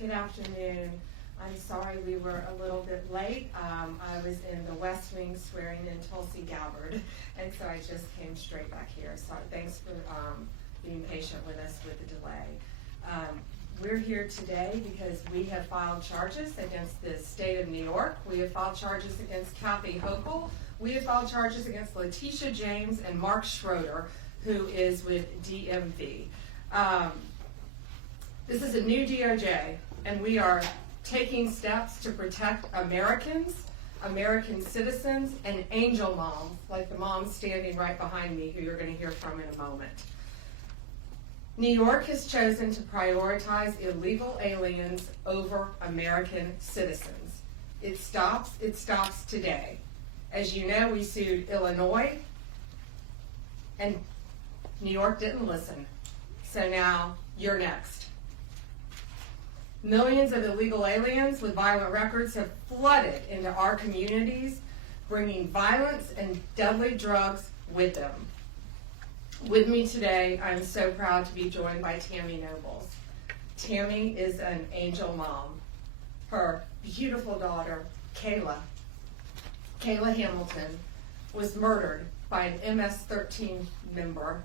Good afternoon. I'm sorry we were a little bit late. I was in the West Wing swearing in Tulsi Gabbard, and so I just came straight back here. So thanks for being patient with us with the delay. We're here today because we have filed charges against the state of New York. We have filed charges against Kathy Hochul. We have filed charges against Letitia James and Mark Schroeder, who is with DMV. This is a new DOJ, and we are taking steps to protect Americans, American citizens, and angel moms, like the mom standing right behind me, who you're going to hear from in a moment. New York has chosen to prioritize illegal aliens over American citizens. It stops today. As you know, we sued Illinois, and New York didn't listen. So now you're next. Millions of illegal aliens with violent records have flooded into our communities, bringing violence and deadly drugs with them. With me today, I'm so proud to be joined by Tammy Nobles. Tammy is an angel mom. Her beautiful daughter, Kayla Hamilton, was murdered by an MS-13 member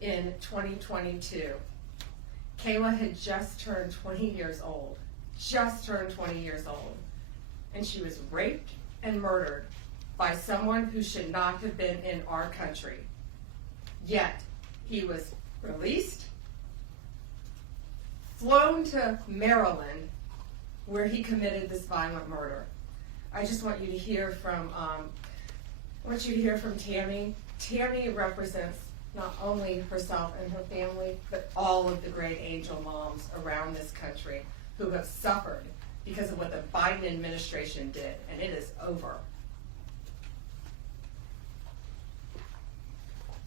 in 2022. Kayla had just turned 20 years old, and she was raped and murdered by someone who should not have been in our country. Yet, he was released, flown to Maryland, where he committed this violent murder. I just want you to hear from, Tammy. Tammy represents not only herself and her family, but all of the great angel moms around this country who have suffered because of what the Biden administration did, and it is over.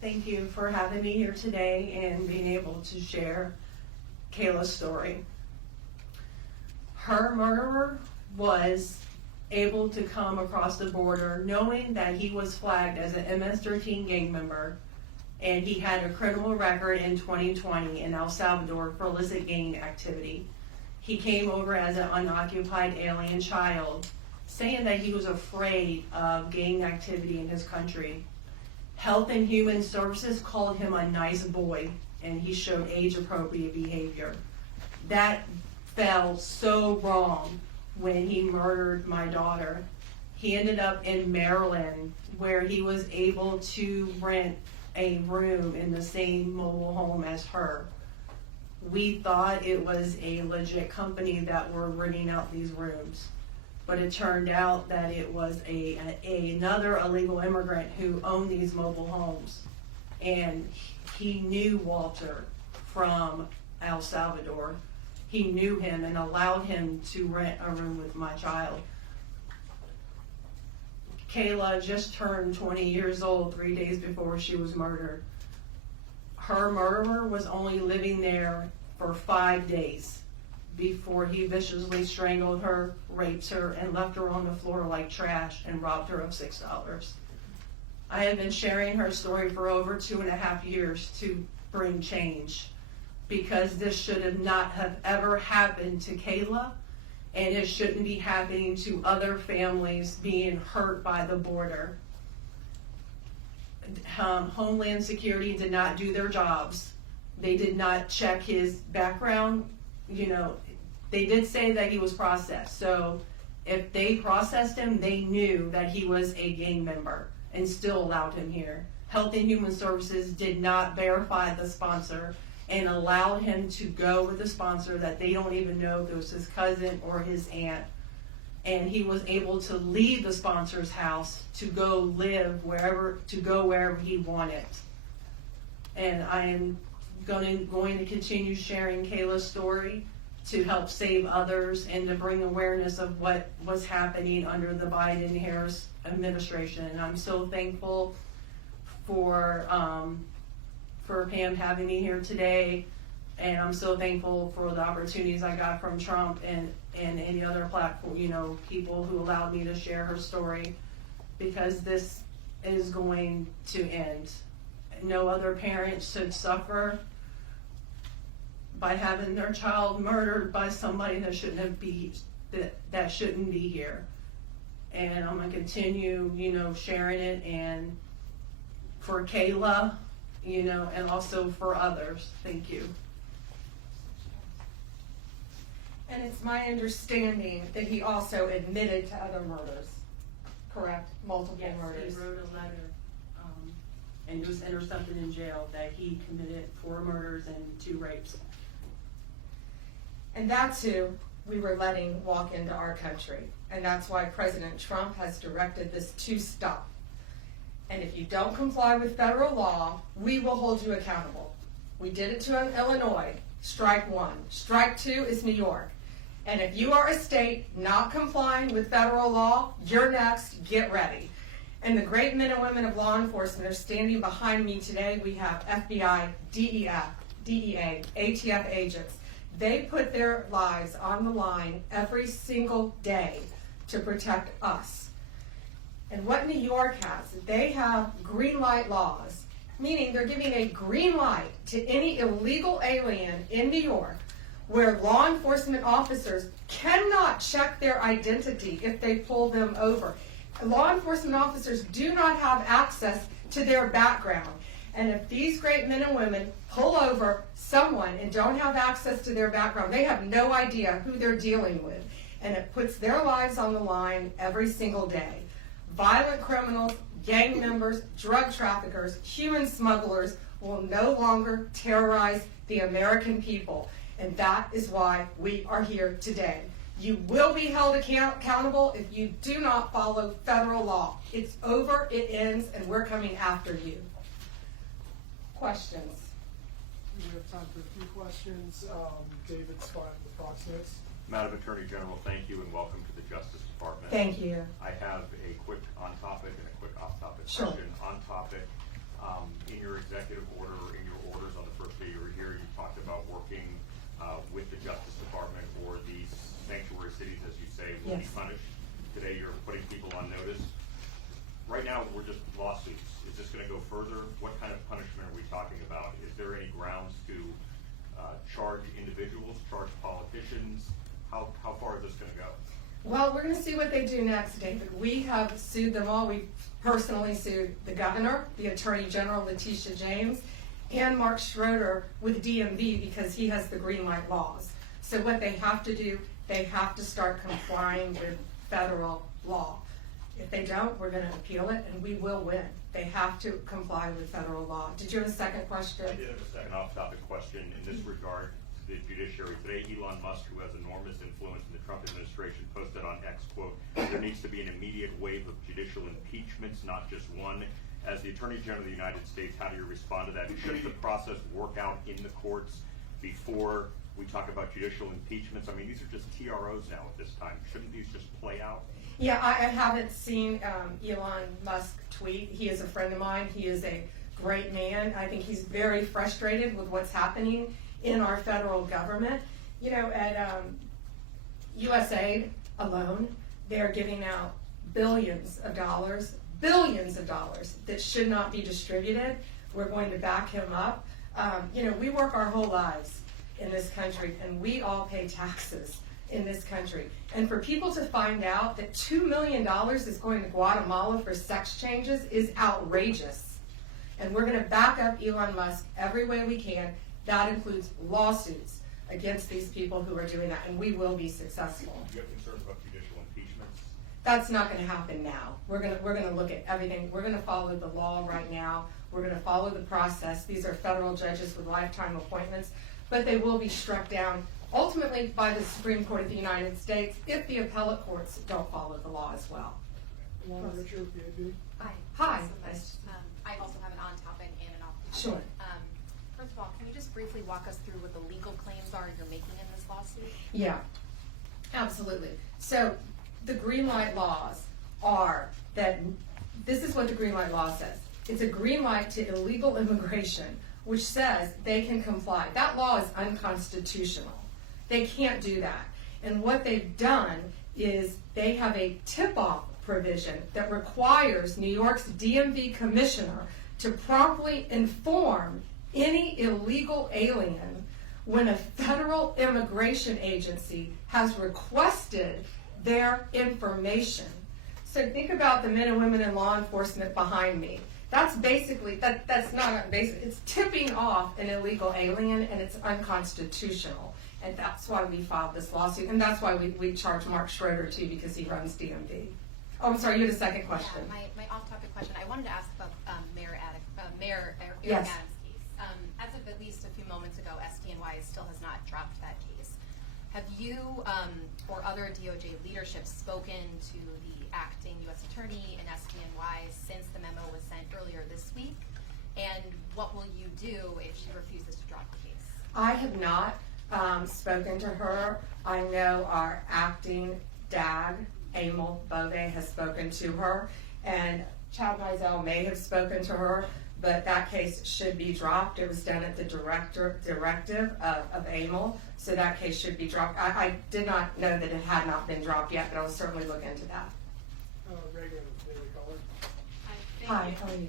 Thank you for having me here today and being able to share Kayla's story. Her murderer was able to come across the border knowing that he was flagged as an MS-13 gang member, and he had a criminal record in 2020 in El Salvador for illicit gang activity. He came over as an unoccupied alien child, saying that he was afraid of gang activity in his country. Health and Human Services called him a nice boy, and he showed age-appropriate behavior. That fell so wrong when he murdered my daughter. He ended up in Maryland, where he was able to rent a room in the same mobile home as her. We thought it was a legit company that were renting out these rooms, but it turned out that it was another illegal immigrant who owned these mobile homes, and he knew Walter from El Salvador. He knew him and allowed him to rent a room with my child. Kayla just turned 20 years old 3 days before she was murdered. Her murderer was only living there for 5 days before he viciously strangled her, raped her, and left her on the floor like trash and robbed her of $6. I have been sharing her story for over 2.5 years to bring change, because this should not have ever happened to Kayla, and it shouldn't be happening to other families being hurt by the border. Homeland Security did not do their jobs. They did not check his background. They did say that he was processed. So if they processed him, they knew that he was a gang member and still allowed him here. Health and Human Services did not verify the sponsor and allowed him to go with a sponsor that they don't even know if it was his cousin or his aunt. And he was able to leave the sponsor's house to go live wherever he wanted. And I am going to continue sharing Kayla's story to help save others and to bring awareness of what was happening under the Biden-Harris administration. And I'm so thankful for Pam having me here today, and I'm so thankful for the opportunities I got from Trump and any other platform, people who allowed me to share her story, because this is going to end. No other parent should suffer by having their child murdered by somebody that shouldn't be here. And I'm gonna continue, sharing it, and for Kayla, and also for others. Thank you. And it's my understanding that he also admitted to other murders, correct? Multiple murders. He wrote a letter, and it was intercepted in jail that he committed 4 murders and 2 rapes. And that's who we were letting walk into our country. And that's why President Trump has directed this to stop. And if you don't comply with federal law, we will hold you accountable. We did it to Illinois, strike 1. Strike 2 is New York. And if you are a state not complying with federal law, you're next, get ready. And the great men and women of law enforcement are standing behind me today. We have FBI, DEA, ATF agents. They put their lives on the line every single day to protect us. And what New York has, they have green light laws, meaning they're giving a green light to any illegal alien in New York where law enforcement officers cannot check their identity if they pull them over. Law enforcement officers do not have access to their background. And if these great men and women pull over someone and don't have access to their background, they have no idea who they're dealing with. And it puts their lives on the line every single day. Violent criminals, gang members, drug traffickers, human smugglers will no longer terrorize the American people. And that is why we are here today. You will be held accountable if you do not follow federal law. It's over, it ends, and we're coming after you. Questions? We have time for a few questions. David Spot, the Proxmotes. Madam Attorney General, thank you and welcome to the Justice Department. Thank you. I have a quick on-topic and a quick off-topic Sure. question. On-topic, in your executive order, or in your orders on the first day you were here, you talked about working with the Justice Department, or these sanctuary cities, as you say, will be Yes. punished. Today you're putting people on notice. Right now, we're just lawsuits. Is this gonna go further? What kind of punishment are we talking about? Is there any grounds to charge individuals, charge politicians? How far is this gonna go? Well, we're going to see what they do next, David. We have sued them all. We personally sued the governor, the Attorney General, Letitia James, and Mark Schroeder with DMV because he has the green light laws. So what they have to do, they have to start complying with federal law. If they don't, we're going to appeal it, and we will win. They have to comply with federal law. Did you have a second question? I did have a second off-topic question in this regard to the judiciary. Today, Elon Musk, who has enormous influence in the Trump administration, posted on X, quote, "There needs to be an immediate wave of judicial impeachments, not just one." As the Attorney General of the United States, how do you respond to that? Shouldn't the process work out in the courts before we talk about judicial impeachments? I mean, these are just TROs now at this time. Shouldn't these just play out? Yeah, I haven't seen Elon Musk tweet. He is a friend of mine. He is a great man. I think he's very frustrated with what's happening in our federal government. You know, at USAID alone, they're giving out billions of dollars that should not be distributed. We're going to back him up. You know, we work our whole lives in this country, and we all pay taxes in this country. And for people to find out that $2 million is going to Guatemala for sex changes is outrageous. And we're going to back up Elon Musk every way we can. That includes lawsuits against these people who are doing that, and we will be successful. Do you have concerns about judicial impeachments? That's not going to happen now. We're going to look at everything. We're going to follow the law right now. We're going to follow the process. These are federal judges with lifetime appointments, but they will be struck down ultimately by the Supreme Court of the United States if the appellate courts don't follow the law as well. Alana Richard, PAB. Hi. Hi. Thanks so Nice. much. I also have an on-topic and an off-topic. Sure. First of all, can you just briefly walk us through what the legal claims are you're making in this lawsuit? Yeah, absolutely. So the green light laws are that, this is what the green light law says. It's a green light to illegal immigration, which says they can comply. That law is unconstitutional. They can't do that. And what they've done is they have a tip-off provision that requires New York's DMV commissioner to promptly inform any illegal alien when a federal immigration agency has requested their information. So think about the men and women in law enforcement behind me. That's basically, that's not basic, it's tipping off an illegal alien, and it's unconstitutional. And that's why we filed this lawsuit, and that's why we charge Mark Schroeder too, because he runs DMV. Oh, I'm sorry, you had a second question. Yeah, my off-topic question. I wanted to ask about Mayor Eric Yes. Adams' case. As of at least a few moments ago, SDNY still has not dropped that case. Have you or other DOJ leadership spoken to the acting U.S. Attorney and SDNY since the memo was sent earlier this week? And what will you do if she refuses to drop the case? I have not spoken to her. I know our acting DAG, Emil Bove, has spoken to her, and Chad Mizell may have spoken to her, but that case should be dropped. It was done at the directive of Emil, so that case should be dropped. I did not know that it had not been dropped yet, but I will certainly look into that. Reagan, Daily Caller. Hi, how are you?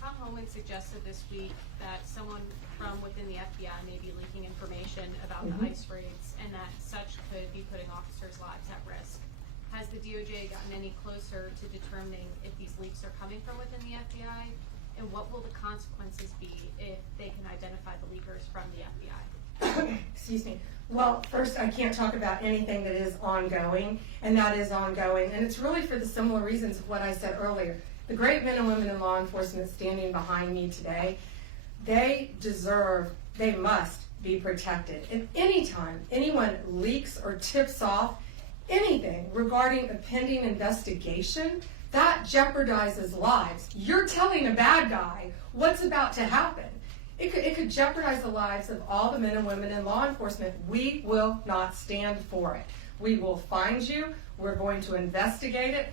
Tom Homan suggested this week that someone from within the FBI may be leaking information about the ICE raids, and that such could be putting officers' lives at risk. Has the DOJ gotten any closer to determining if these leaks are coming from within the FBI? And what will the consequences be if they can identify the leakers from the FBI? Excuse me. Well, first, I can't talk about anything that is ongoing, and that is ongoing. And it's really for the similar reasons of what I said earlier. The great men and women in law enforcement standing behind me today, they must be protected. If any time anyone leaks or tips off anything regarding a pending investigation, that jeopardizes lives. You're telling a bad guy what's about to happen. It could jeopardize the lives of all the men and women in law enforcement. We will not stand for it. We will find you. We're going to investigate it,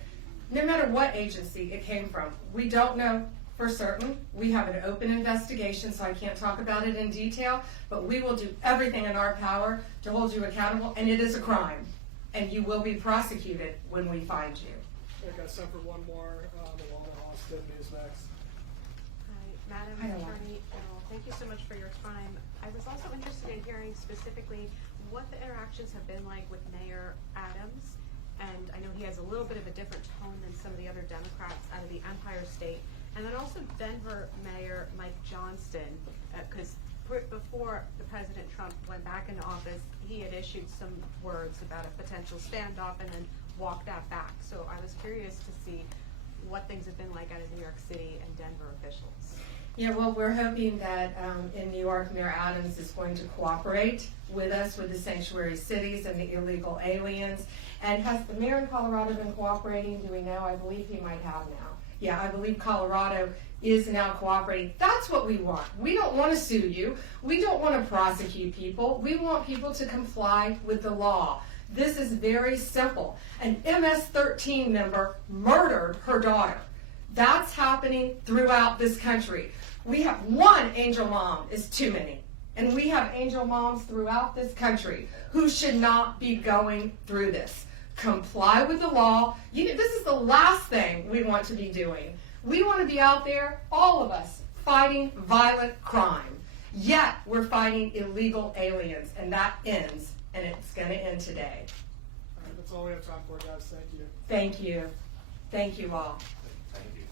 no matter what agency it came from. We don't know for certain. We have an open investigation, so I can't talk about it in detail, but we will do everything in our power to hold you accountable, and it is a crime, and you will be prosecuted when we find you. I got time for one more. Alana Austin, Newsmax. Hi, Madam Hi, Alana. Attorney General, thank you so much for your time. I was also interested in hearing specifically what the interactions have been like with Mayor Adams. And I know he has a little bit of a different tone than some of the other Democrats out of the Empire State. And then also Denver Mayor Mike Johnston, because before the President Trump went back into office, he had issued some words about a potential standoff and then walked that back. So I was curious to see what things have been like out of New York City and Denver officials. Yeah, well, we're hoping that in New York, Mayor Adams is going to cooperate with us, with the sanctuary cities and the illegal aliens. And has the mayor in Colorado been cooperating? Do we know? I believe he might have now. Yeah, I believe Colorado is now cooperating. That's what we want. We don't want to sue you. We don't want to prosecute people. We want people to comply with the law. This is very simple. An MS-13 member murdered her daughter. That's happening throughout this country. We have one angel mom is too many. And we have angel moms throughout this country who should not be going through this. Comply with the law. This is the last thing we want to be doing. We want to be out there, all of us, fighting violent crime. Yet we're fighting illegal aliens, and that ends, and it's going to end today. All right, that's all we have time for, guys. Thank you. Thank you. Thank you all. Thank you.